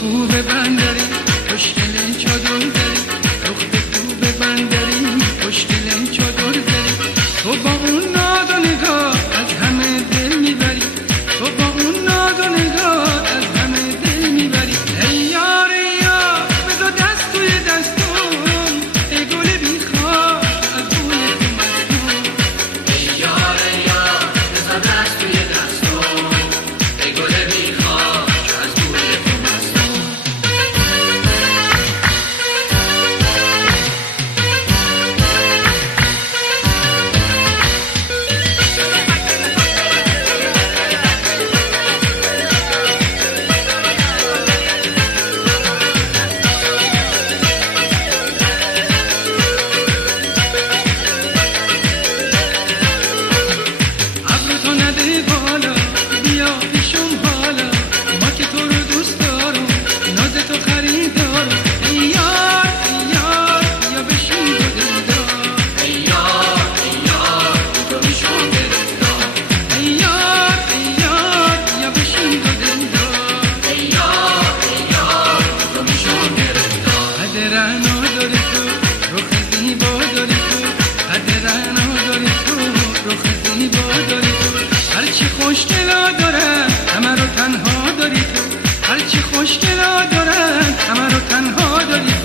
خوب بندری خوشگل چادر زدی دختر خوب بندری خوشگل چادر زدی تو با اون ناز و نگاه از همه دل میبری تو با اون ناز و نگاه از همه دل میبری ای یار ای یار بذار دست توی دستم ای گل بیخواب از بوی تو مستم ای یار ای یار بذار دست توی دستم ای گل بیخواب از بوی تو مستم هرچی خوشگلا دارن همه رو تنها داری تو هرچی خوشگلا دارن همه رو تنها داری